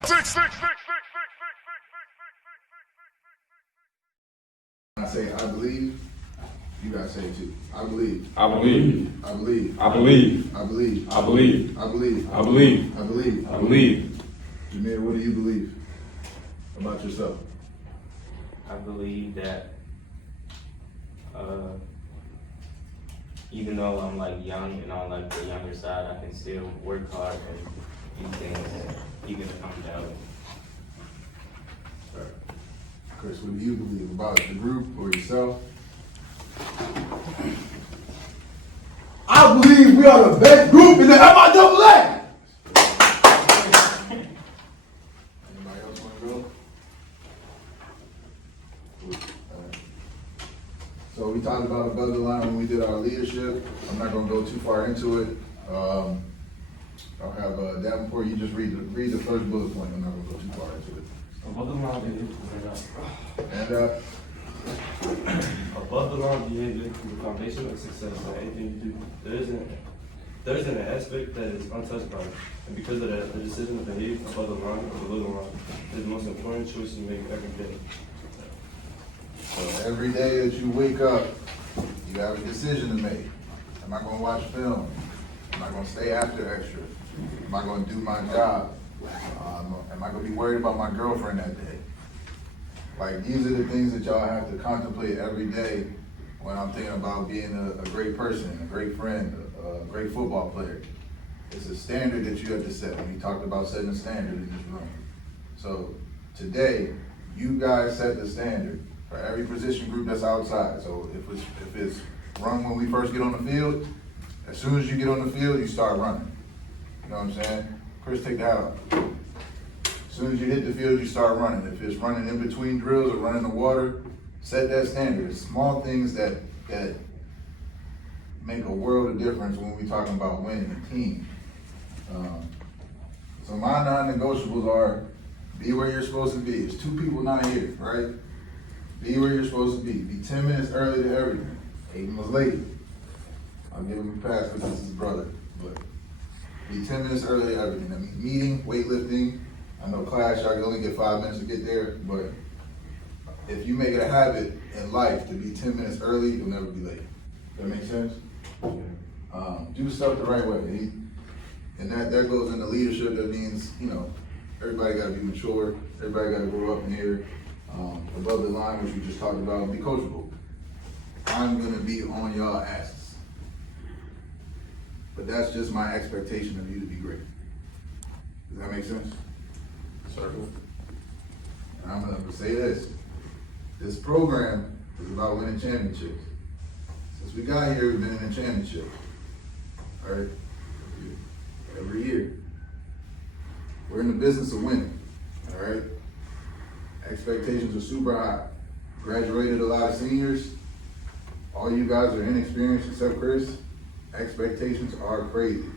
I say I believe, you gotta say it too. I believe. I believe. I believe. I believe. I believe. I believe. I believe. I believe. I believe. I believe. Jameer, what do you believe about yourself? I believe that even though I'm like young and on like the younger side, I can still work hard and do things even if I'm doubting. Right. Chris, what do you believe about the group or yourself? I believe we are the best group in the MIAA. Anybody else want to go? So we talked about above the line when we did our leadership. I'm not going to go too far into it. I'll have Davenport, you just read the first bullet point. I'm not going to go too far into it. Above the line behavior. Above the line behavior is the foundation of success in anything you do. There isn't an aspect that is untouched by it. And because of that, the decision to behave above the line or below the line is the most important choice you make every day. So every day that you wake up, you have a decision to make. Am I going to watch film? Am I going to stay after extra? Am I going to do my job? Am I going to be worried about my girlfriend that day? Like, these are the things that y'all have to contemplate every day when I'm thinking about being a great person, a great friend, a great football player. It's a standard that you have to set. When you talked about setting a standard in this room. So today, you guys set the standard for every position group that's outside. So if it's run when we first get on the field, as soon as you get on the field, you start running. You know what I'm saying? Chris, take the hat off. As soon as you hit the field, you start running. If it's running in between drills or running the water, set that standard. It's small things that make a world of difference when we're talking about winning a team. So my non-negotiables are: be where you're supposed to be. It's two people not here, right? Be where you're supposed to be. Be 10 minutes early to everything. Aiden was late. I'll give him a pass because it's his brother. But be 10 minutes early to everything. That means meeting, weightlifting. I know class, y'all can only get 5 minutes to get there, but if you make it a habit in life to be 10 minutes early, you'll never be late. Does that make sense? Do stuff the right way. And that goes into leadership. That means, everybody got to be mature. Everybody got to grow up in here. Above the line, which we just talked about, be coachable. I'm going to be on y'all asses. But that's just my expectation of you to be great. Does that make sense? Circle. And I'm going to say this. This program is about winning championships. Since we got here, we've been in a championship. All right? Every year. We're in the business of winning. All right? Expectations are super high. Graduated a lot of seniors. All you guys are inexperienced except Chris. Expectations are crazy.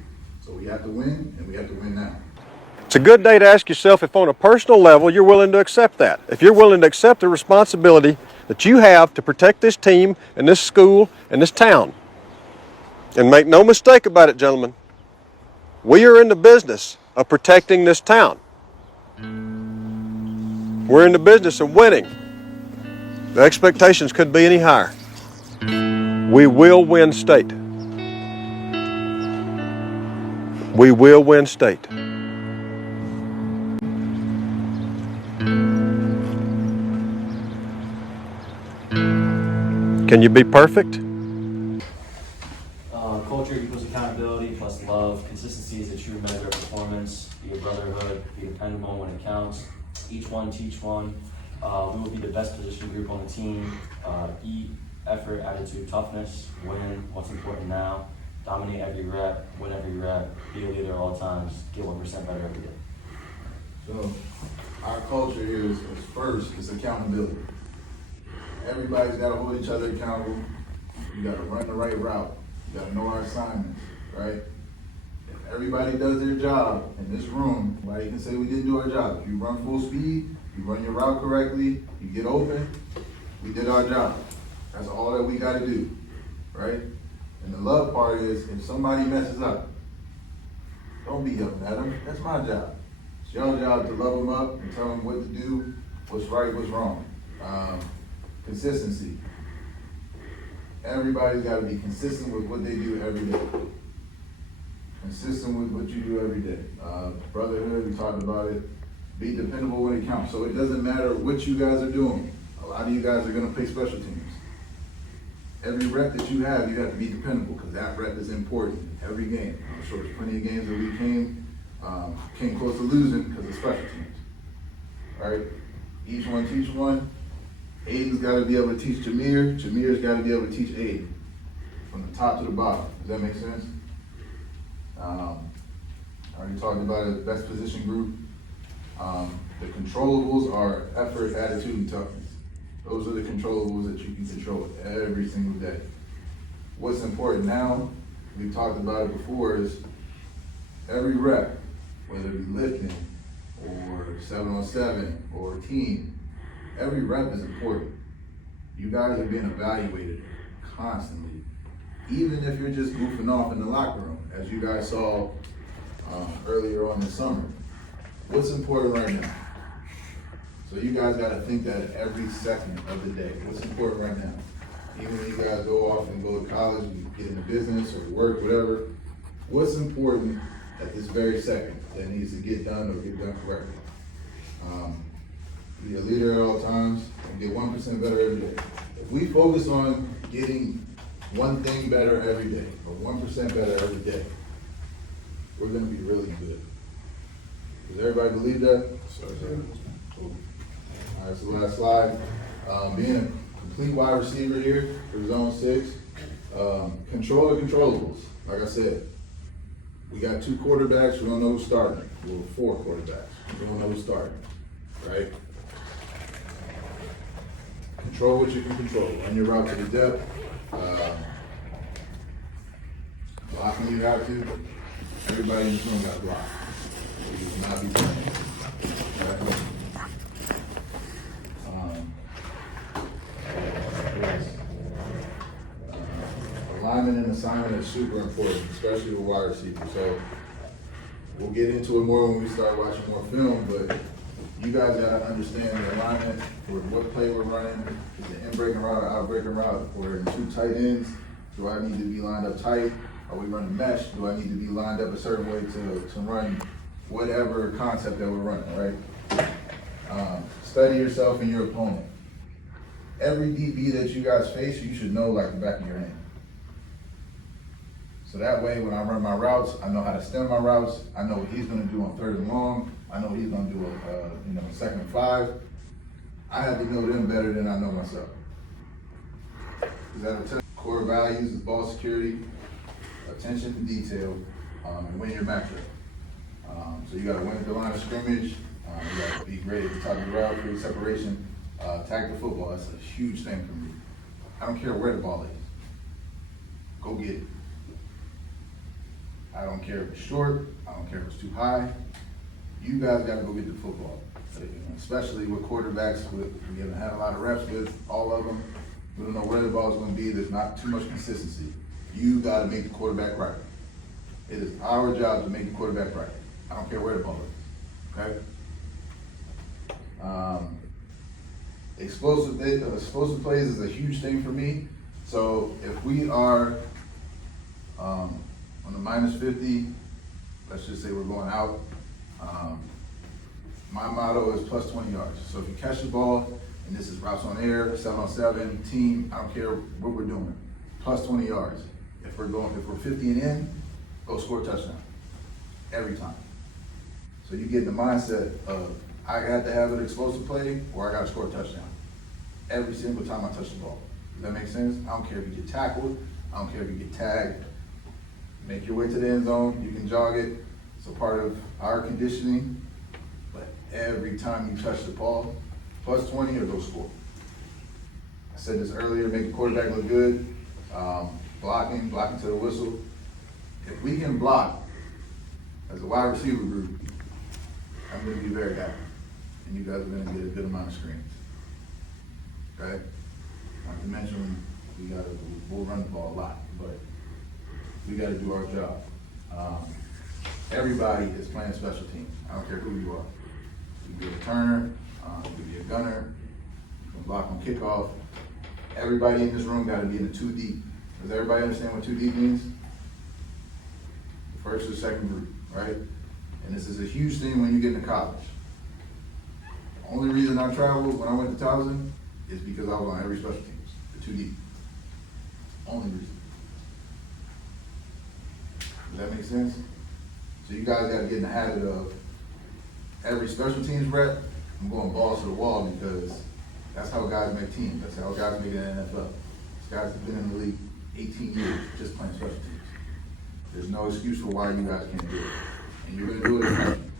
So we have to win, and we have to win now. It's a good day to ask yourself if on a personal level you're willing to accept that. If you're willing to accept the responsibility that you have to protect this team and this school and this town. And make no mistake about it, gentlemen. We are in the business of protecting this town. We're in the business of winning. The expectations couldn't be any higher. We will win state. We will win state. Can you be perfect? Culture equals accountability plus love. Consistency is a true measure of performance. Be a brotherhood. Be dependable when it counts. Each one, teach one. We will be the best position group on the team. Eat, effort, attitude, toughness. Win what's important now. Dominate every rep. Win every rep. Be a leader at all times. Get 1% better every day. So our culture here is first, it's accountability. Everybody's got to hold each other accountable. You got to run the right route. You got to know our assignments, right? If everybody does their job in this room, nobody can say we didn't do our job. If you run full speed, you run your route correctly, you get open, we did our job. That's all that we got to do, right? And the love part is, if somebody messes up, don't be yelling at them. That's my job. It's your job to level them up and tell them what to do, what's right, what's wrong. Consistency. Everybody's gotta be consistent with what they do every day. Consistent with what you do every day. Brotherhood, we talked about it. Be dependable when it counts. So it doesn't matter what you guys are doing. A lot of you guys are gonna play special teams. Every rep that you have to be dependable, because that rep is important every game. I'm sure there's plenty of games that we came close to losing because of special teams. All right? Each one teach one. Aiden's gotta be able to teach Jameer. Jameer's gotta be able to teach Aiden. From the top to the bottom. Does that make sense? I already talked about it, best position group. The controllables are effort, attitude, and toughness. Those are the controllables that you can control every single day. What's important now, we've talked about it before, is every rep, whether it be lifting or 7-on-7 or team, every rep is important. You guys are being evaluated constantly. Even if you're just goofing off in the locker room, as you guys saw earlier on this summer. What's important right now? So you guys gotta think that every second of the day. What's important right now? Even when you guys go off and go to college, and get into business or work, whatever, what's important at this very second that needs to get done or get done correctly? Be a leader at all times and get 1% better every day. If we focus on getting one thing better every day, or 1% better every day, we're gonna be really good. Does everybody believe that? Cool. All right, so last slide. Being a complete wide receiver here for Zone 6. Control the controllables. Like I said, we got 2 quarterbacks, we don't know who's starting. Well, 4 quarterbacks, we don't know who's starting, right? Control what you can control. Run your route to the depth. Block when you have to. Everybody in this room got to block. You will not be playing. Right? Alignment and assignment is super important, especially with wide receivers. So we'll get into it more when we start watching more film, but you guys gotta understand the alignment for what play we're running. Is it in-breaking route or out-breaking route? If we're in 2 tight ends, do I need to be lined up tight? Are we running mesh? Do I need to be lined up a certain way to run whatever concept that we're running, right? Study yourself and your opponent. Every DB that you guys face, you should know like the back of your hand. So that way, when I run my routes, I know how to stem my routes. I know what he's gonna do on 3rd and long. I know he's gonna do a 2nd and 5. I have to know them better than I know myself. Is that a test? Core values is ball security, attention to detail, and win your matchup. So you gotta win at the line of scrimmage. You gotta be great at the top of the route, create separation, tackle the football. That's a huge thing for me. I don't care where the ball is. Go get it. I don't care if it's short. I don't care if it's too high. You guys gotta go get the football. Especially with quarterbacks, we haven't had a lot of reps with all of them. We don't know where the ball's gonna be. There's not too much consistency. You gotta make the quarterback right. It is our job to make the quarterback right. I don't care where the ball is, okay? Explosive plays is a huge thing for me. So if we are on the -50, let's just say we're going out, my motto is plus 20 yards. So if you catch the ball, and this is routes on air, 7-on-7, team, I don't care what we're doing, plus 20 yards. If we're 50 and in, go score a touchdown, every time. So you get the mindset of, I got to have an explosive play, or I got to score a touchdown, every single time I touch the ball. Does that make sense? I don't care if you get tackled, I don't care if you get tagged. Make your way to the end zone, you can jog it. It's a part of our conditioning, but every time you touch the ball, plus 20 or go score. I said this earlier, make the quarterback look good. Blocking to the whistle. If we can block as a wide receiver group, I'm gonna be very happy. And you guys are gonna get a good amount of screens. Okay? Not to mention, we'll run the ball a lot, but we gotta do our job. everybody is playing special teams. I don't care who you are. You can be a returner, you can be a gunner, you can block on kickoff. Everybody in this room got to be in the 2 deep. Does everybody understand what 2 deep means? The first or second group, right? And this is a huge thing when you get into college. The only reason I traveled when I went to Towson is because I was on every special teams, the 2 deep. Only reason. Does that make sense? So you guys got to get in the habit of every special teams rep, I'm going balls to the wall because that's how guys make teams. That's how guys make it in the NFL. These guys have been in the league 18 years just playing special teams. There's no excuse for why you guys can't do it. And you're going to do it as freshmen.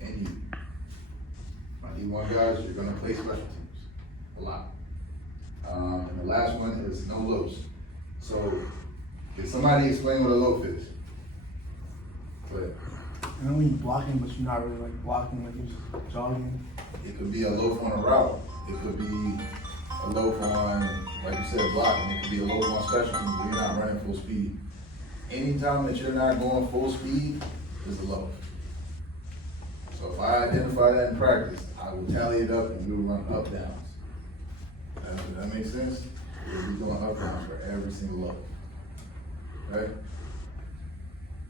And you. My D1 guys, you're going to play special teams a lot. And the last one is no lows. So, can somebody explain what a loaf is? Go ahead. And then when you're blocking, but you're not really like blocking, like you're just jogging. It could be a loaf on a route. It could be a loaf on, like you said, blocking. It could be a loaf on special teams where you're not running full speed. Anytime that you're not going full speed is a loaf. So if I identify that in practice, I will tally it up and we will run up downs. Does that make sense? We'll be doing up downs for every single loaf. Okay?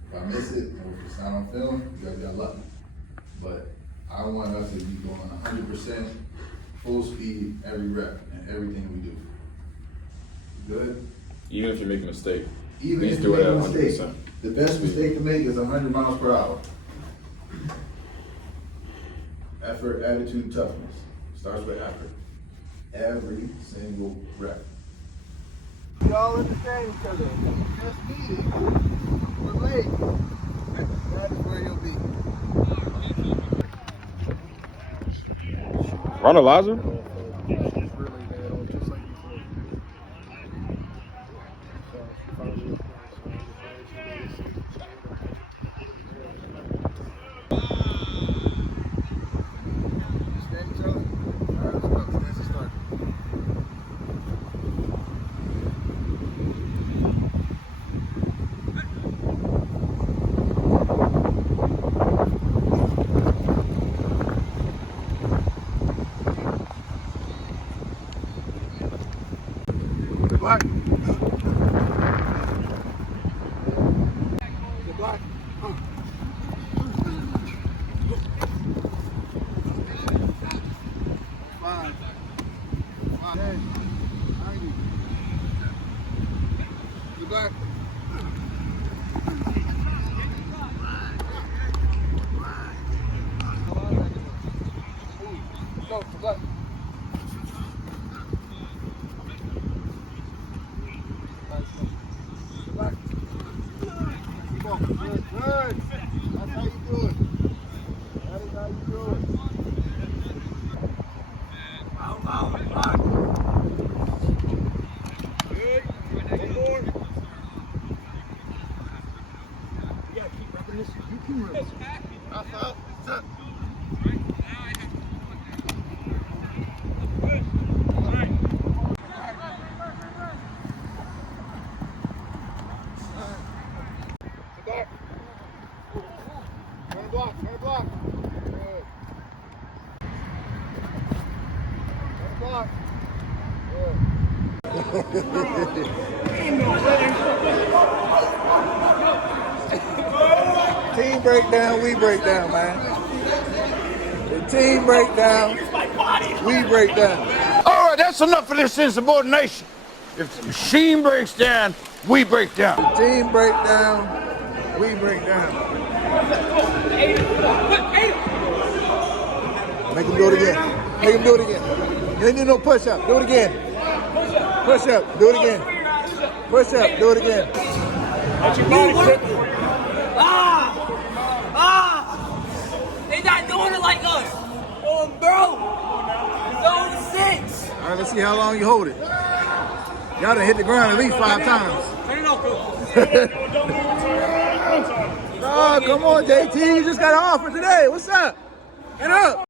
If I miss it, or if it's not on film, you guys got lucky. But I want us to be going 100% full speed every rep and everything we do. Good? Even if you make a mistake. Even if do you it make at a mistake, 100%. the best mistake to make is 100 miles per hour. Effort, attitude, toughness. Starts with effort. Every single rep. We all understand each other. Just meeting. We're late. That is where you'll be. Ron Elijah? Black. The black. Five. 10. 90. The black. Go, the black. Good, good. That's how you do it. That is how you do it. Good. One more. You gotta keep repping this. You can rip. That's up. Turn block. Good. Turn block. Good. Team breakdown, we break down, man. The team breakdown, we break down. All right, that's enough of this insubordination. If the machine breaks down, we break down. The team breakdown, we break down. Make him do it again. Make him do it again. You ain't do no push up. Do it again. Push up. Do it again. Push up. Do it again. They're not doing it like us. Oh, bro. Zone 6. All right, let's see how long you hold it. Y'all done hit the ground at least 5 times. Turn it off, Oh, come on, JT. You just got an offer today. What's up? Get up.